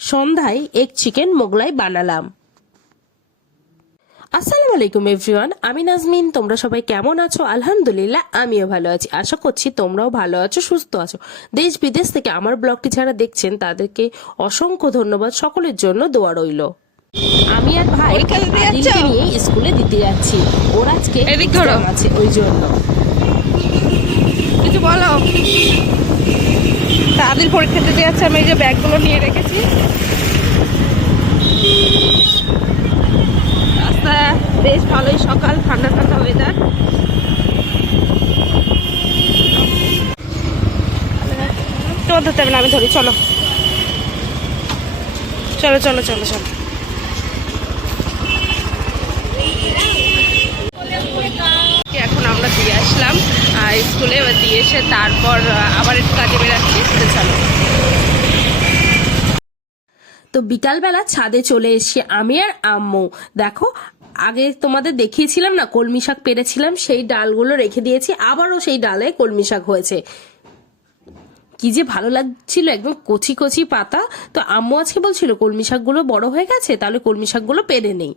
সন্ধ্যায় এক চিকেন মোগলাই বানালাম। আসসালামু আলাইকুম এভরিওয়ান আমি নাজমিন তোমরা সবাই কেমন আছো? আলহামদুলিল্লাহ আমিও ভালো আছি। আশা করছি তোমরাও ভালো আছো সুস্থ আছো। দেশ বিদেশ থেকে আমার ব্লগটি যারা দেখছেন তাদেরকে অসংখ্য ধন্যবাদ। সকলের জন্য দোয়া রইল। আমি আর ভাই আদিলকে নিয়ে স্কুলে দিতে যাচ্ছি। ওর আজকে। আছে ওই জন্য। কিছু বলো। তাদের পরীক্ষা দিতে যাচ্ছে, আমি এই যে ব্যাগগুলো নিয়ে রেখেছি। রাস্তা বেশ ভালোই, সকাল, ঠান্ডা ঠান্ডা ওয়েদার তোমার ধরতে হবে না, আমি ধরি, চলো। চলো চলো চলো চলো। এখন আমরা দিয়ে আসলাম স্কুলে, এবার দিয়ে এসে তারপর আবার একটু কাজে বেরাচ্ছি। তো বিকালবেলা ছাদে চলে এসেছি আমি আর আম্মু। দেখো, আগে তোমাদের দেখিয়েছিলাম না, কলমি শাক পেরেছিলাম, সেই ডালগুলো রেখে দিয়েছি, আবারও সেই ডালে কলমি শাক হয়েছে। কি যে ভালো লাগছিল, একদম কচি কচি পাতা। তো আম্মু আজকে বলছিল, কলমি শাকগুলো বড় হয়ে গেছে, তাহলে কলমি শাকগুলো পেরে নেই।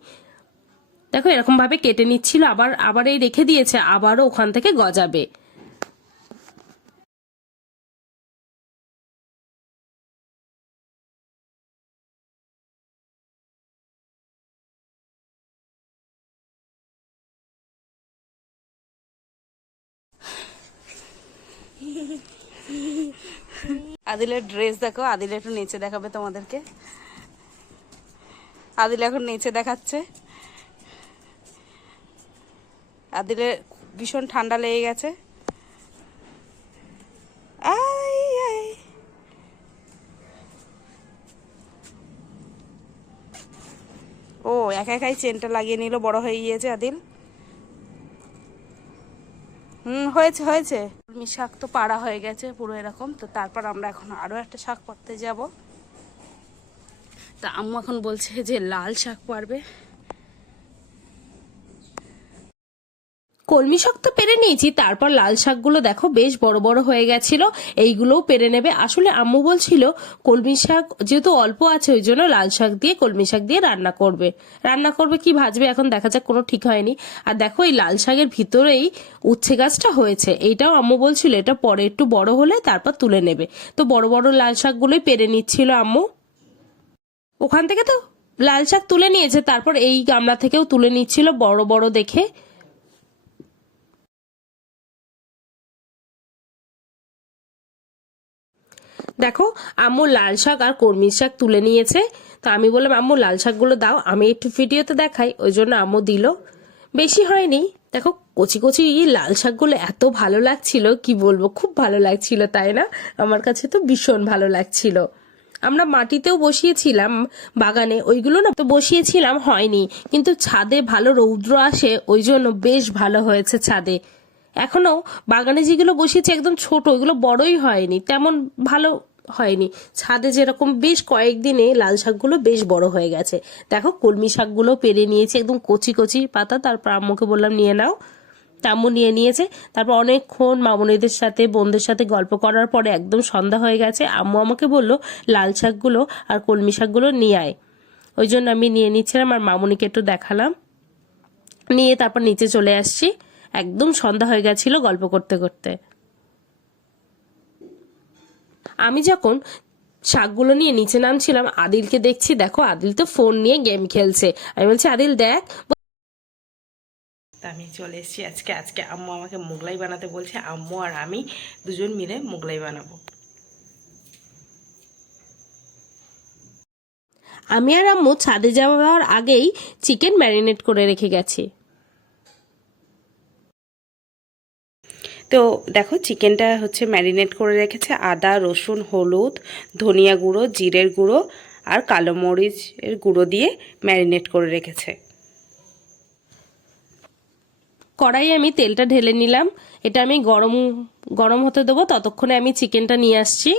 দেখো এরকম ভাবে কেটে নিচ্ছিল, আবার আবার এই রেখে দিয়েছে, আবারও ওখান থেকে গজাবে। আদিলের ড্রেস দেখো, আদিল একটু নিচে দেখাবে তোমাদেরকে। আদিল এখন নিচে দেখাচ্ছে। আদিলের ভীষণ ঠান্ডা লেগে গেছে। ও, একা একাই চেনটা লাগিয়ে নিল, বড় হয়ে গিয়েছে আদিল। হুম, হয়েছে হয়েছে। শাক তো পাড়া হয়ে গেছে, পুরো এরকম। তো তারপর আমরা এখন আরও একটা শাক পাড়তে যাব। তা আম্মু এখন বলছে যে লাল শাক পারবে কলমি শাক তো পেরে নিয়েছি, তারপর লাল শাকগুলো দেখো বেশ বড় বড় হয়ে গেছিল, এইগুলোও পেরে নেবে। আসলে আম্মু বলছিল, কলমি শাক যেহেতু অল্প আছে, ওই জন্য লাল শাক দিয়ে, কলমি শাক দিয়ে রান্না করবে। রান্না করবে কি ভাজবে, এখন দেখা যাক, কোনো ঠিক হয়নি। আর দেখো, এই লাল শাকের ভিতরেই উচ্ছে গাছটা হয়েছে, এইটাও আম্মু বলছিল, এটা পরে একটু বড় হলে তারপর তুলে নেবে। তো বড় বড় লাল শাকগুলোই পেরে নিচ্ছিল আম্মু। ওখান থেকে তো লাল শাক তুলে নিয়েছে, তারপর এই গামলা থেকেও তুলে নিচ্ছিল বড় বড় দেখে। দেখো, আম্মু লাল শাক আর কর্মীর শাক তুলে নিয়েছে। তো আমি বললাম, আম্মু, লাল শাকগুলো দাও, আমি একটু ভিডিওতে দেখাই। ওই জন্য আম্মু দিল। বেশি হয়নি। দেখো, কচি কচি এই লাল শাকগুলো এত ভালো লাগছিল, কি বলব, খুব ভালো লাগছিল, তাই না? আমার কাছে তো ভীষণ ভালো লাগছিল। আমরা মাটিতেও বসিয়েছিলাম, বাগানে, ওইগুলো না তো বসিয়েছিলাম, হয়নি। কিন্তু ছাদে ভালো রৌদ্র আসে, ওই জন্য বেশ ভালো হয়েছে ছাদে। এখনও বাগানে যেগুলো বসিয়েছে, একদম ছোট, ওইগুলো বড়ই হয়নি। তেমন ভালো হয়নি। ছাদে যেরকম বেশ কয়েকদিনে লাল শাকগুলো বেশ বড় হয়ে গেছে। দেখো, কলমি শাকগুলো পেরে নিয়েছি, একদম কচি কচি পাতা। তারপর আম্মুকে বললাম, নিয়ে নাও। তাম্মু নিয়ে নিয়েছে। তারপর অনেকক্ষণ মামনিদের সাথে, বোনদের সাথে গল্প করার পরে একদম সন্ধ্যা হয়ে গেছে। আম্মু আমাকে বলল, লাল শাকগুলো আর কলমি শাকগুলো নিয়ে আয়। ওই জন্য আমি নিয়ে নিচ্ছিলাম আর মামুনিকে একটু দেখালাম। নিয়ে তারপর নিচে চলে আসছি। একদম সন্ধ্যা হয়ে গেছিল গল্প করতে করতে। আমি যখন শাকগুলো নিয়ে নিচে নামছিলাম আদিলকে দেখছি দেখো আদিল তো ফোন নিয়ে গেম খেলছে। আমি বলছি আদিল দেখ। আমি চলে এসেছি আজকে আজকে আম্মু আমাকে মোগলাই বানাতে বলছে আম্মু আর আমি দুজন মিলে মোগলাই বানাবো। আমি আর আম্মু ছাদে যাওয়ার আগেই চিকেন ম্যারিনেট করে রেখে গেছি। তো দেখো, চিকেনটা হচ্ছে ম্যারিনেট করে রেখেছে। আদা, রসুন, হলুদ, ধনিয়া গুঁড়ো, জিরের গুঁড়ো আর কালো মরিচের গুঁড়ো দিয়ে ম্যারিনেট করে রেখেছে। কড়াই আমি তেলটা ঢেলে নিলাম। এটা আমি গরম গরম হতে দেবো। ততক্ষণে আমি চিকেনটা নিয়ে আসছি।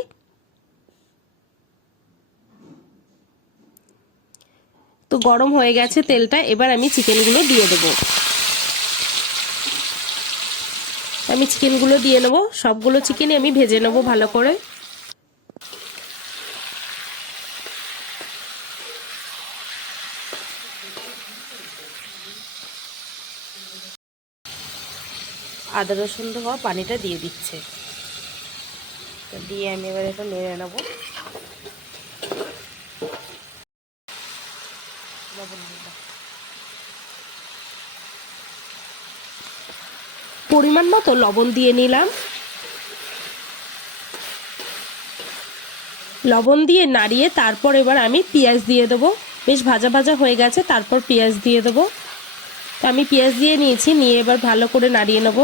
তো গরম হয়ে গেছে তেলটা। এবার আমি চিকেনগুলো দিয়ে দেবো। আমি চিকেনগুলো দিয়ে নেব। সবগুলো চিকেনই আমি ভেজে নেব ভালো করে। আদা, রসুন ধোয়া, পানিটা দিয়ে দিচ্ছে। দিয়ে আমি এবার এটা মেরে নেব। পরিমাণ মতো লবণ দিয়ে নিলাম। লবণ দিয়ে নাড়িয়ে তারপর এবার আমি পেঁয়াজ দিয়ে দেবো। বেশ ভাজা ভাজা হয়ে গেছে তারপর পেঁয়াজ দিয়ে দেবো। তো আমি পেঁয়াজ দিয়ে নিয়েছি নিয়ে এবার ভালো করে নাড়িয়ে নেব।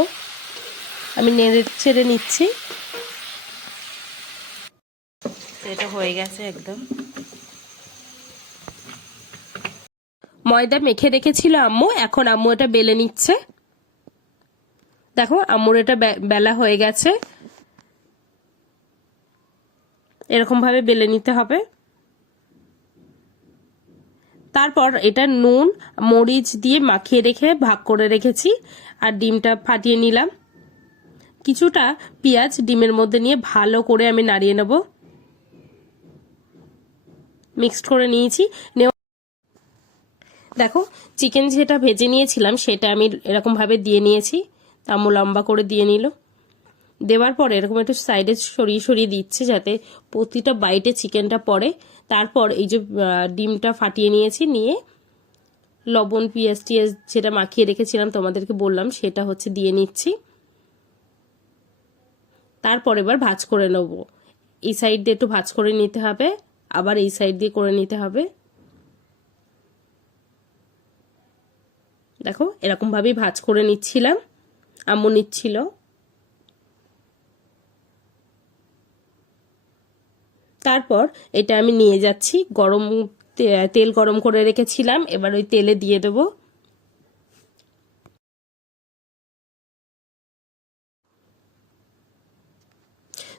আমি নেড়ে ছেড়ে নিচ্ছি। এটা হয়ে গেছে একদম। ময়দা মেখে রেখেছিল আম্মু এখন আম্মু এটা বেলে নিচ্ছে। দেখো, আম্মুর এটা বেলা হয়ে গেছে। এরকম ভাবে বেলে নিতে হবে। তারপর এটা নুন, মরিচ দিয়ে মাখিয়ে রেখে ভাগ করে রেখেছি আর ডিমটা ফাটিয়ে নিলাম। কিছুটা পেঁয়াজ ডিমের মধ্যে নিয়ে ভালো করে আমি নাড়িয়ে নেব। মিক্সড করে নিয়েছি। দেখো, চিকেন যেটা ভেজে নিয়েছিলাম সেটা আমি এরকম ভাবে দিয়ে নিয়েছি। আম্মু লম্বা করে দিয়ে নিল। দেওয়ার পরে এরকম একটু সাইডে সরিয়ে সরিয়ে দিচ্ছে যাতে প্রতিটা বাইটে চিকেনটা পড়ে। তারপর এই যে ডিমটা ফাটিয়ে নিয়েছি, নিয়ে লবণ, পিঁয়াজ টিয়াজ যেটা মাখিয়ে রেখেছিলাম তোমাদেরকে বললাম, সেটা হচ্ছে দিয়ে নিচ্ছি। তারপর এবার ভাজ করে নেব। এই সাইড দিয়ে একটু ভাজ করে নিতে হবে, আবার এই সাইড দিয়ে করে নিতে হবে। দেখো এরকম ভাবেই ভাজ করে নিচ্ছিলাম। আম্মু নিচ্ছিল তারপর এটা আমি নিয়ে যাচ্ছি, গরম তেল গরম করে রেখেছিলাম, এবার ওই তেলে দিয়ে দেব।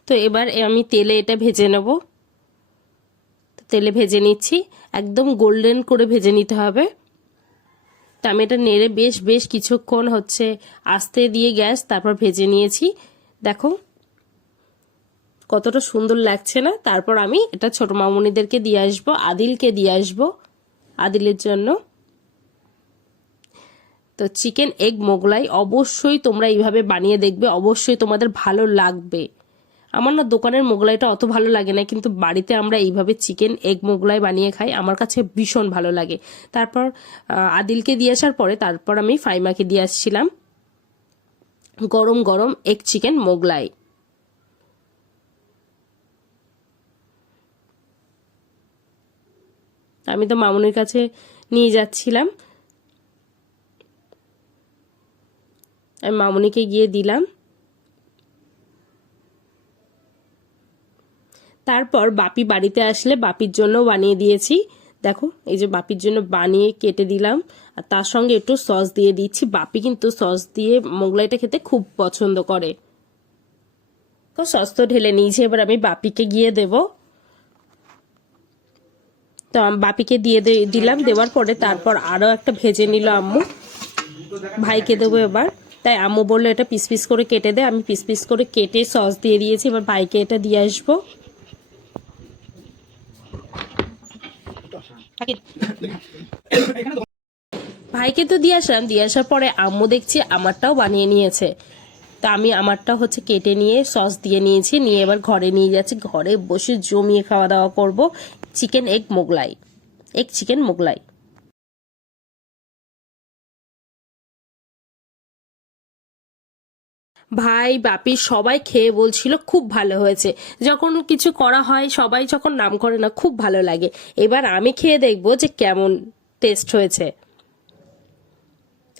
তো এবার আমি তেলে এটা ভেজে নেব। তেলে ভেজে নিচ্ছি, একদম গোল্ডেন করে ভেজে নিতে হবে। তা আমি এটা নেড়ে বেশ বেশ কিছুক্ষণ হচ্ছে আস্তে দিয়ে গ্যাস তারপর ভেজে নিয়েছি। দেখো, কতটা সুন্দর লাগছে না? তারপর আমি এটা ছোট মামুনিদেরকে দিয়ে আসব, আদিলকে দিয়ে আসব, আদিলের জন্য। তো চিকেন এগ মোগলাই অবশ্যই তোমরা এইভাবে বানিয়ে দেখবে, অবশ্যই তোমাদের ভালো লাগবে। আমার না দোকানের মোগলাইটা অত ভালো লাগে না, কিন্তু বাড়িতে আমরা এইভাবে চিকেন, এগ মোগলাই বানিয়ে খাই, আমার কাছে ভীষণ ভালো লাগে। তারপর আদিলকে দিয়ে আসার পরে তারপর আমি ফাইমাকে দিয়ে আসছিলাম। গরম গরম এগ চিকেন মোগলাই। আমি তো মামুনির কাছে নিয়ে যাচ্ছিলাম। আমি মামুনিকে গিয়ে দিলাম। তারপর বাপি বাড়িতে আসলে বাপির জন্য বানিয়ে দিয়েছি। দেখো, এই যে বাপির জন্য বানিয়ে কেটে দিলাম। আর তার সঙ্গে একটু সস দিয়ে দিচ্ছি। বাপি কিন্তু সস দিয়ে মোগলাইটা খেতে খুব পছন্দ করে। তো সস তো ঢেলে নিয়েছি, এবার আমি বাপিকে গিয়ে দেব। তো বাপিকে দিয়ে দিলাম। দেওয়ার পরে তারপর আরও একটা ভেজে নিল আম্মু। ভাইকে দেবো এবার। তাই আম্মু বলল, এটা পিস পিস করে কেটে দে। আমি পিস পিস করে কেটে সস দিয়ে দিয়েছি। এবার ভাইকে এটা দিয়ে আসব। ভাইকে তো দিয়ে আসলাম, দিয়ে আসার পরে আম্মু দেখছি আমারটাও বানিয়ে নিয়েছে। তা আমি আমারটা হচ্ছে কেটে নিয়ে সস দিয়ে নিয়েছি, নিয়ে এবার ঘরে নিয়ে যাচ্ছি। ঘরে বসে জমিয়ে খাওয়া দাওয়া করব। Chicken egg Mughlai. Egg chicken Mughlai. ভাই, বাপি সবাই খেয়ে বলছিল খুব ভালো হয়েছে। যখন কিছু করা হয়, সবাই যখন নাম করে না, খুব ভালো লাগে। এবার আমি খেয়ে দেখব যে কেমন টেস্ট হয়েছে।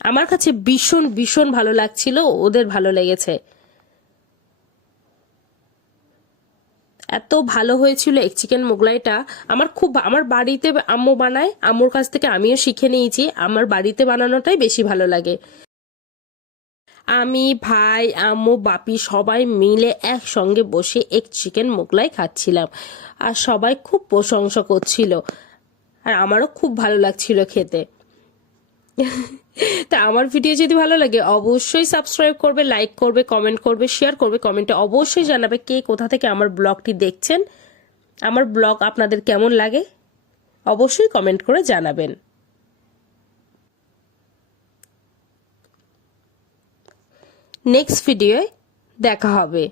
আমার কাছে ভীষণ ভীষণ ভালো লাগছিল, ওদের ভালো লেগেছে। এত ভালো হয়েছিল এক চিকেন মোগলাইটা। আমার খুব, আমার বাড়িতে আম্মু বানায়, আম্মুর কাছ থেকে আমিও শিখে নিয়েছি। আমার বাড়িতে বানানোটাই বেশি ভালো লাগে। আমি, ভাই, আম্মু, বাপি সবাই মিলে একসঙ্গে বসে এক চিকেন মোগলাই খাচ্ছিলাম। আর সবাই খুব প্রশংসা করছিল। আর আমারও খুব ভালো লাগছিল খেতে। তা আমার ভিডিও যদি ভালো লাগে, অবশ্যই সাবস্ক্রাইব করবে লাইক করবে কমেন্ট করবে শেয়ার করবে কমেন্টে অবশ্যই জানাবে কে কোথা থেকে আমার ব্লগটি দেখছেন। আমার ব্লগ আপনাদের কেমন লাগে? অবশ্যই কমেন্ট করে জানাবেন। নেক্সট ভিডিওয় দেখা হবে।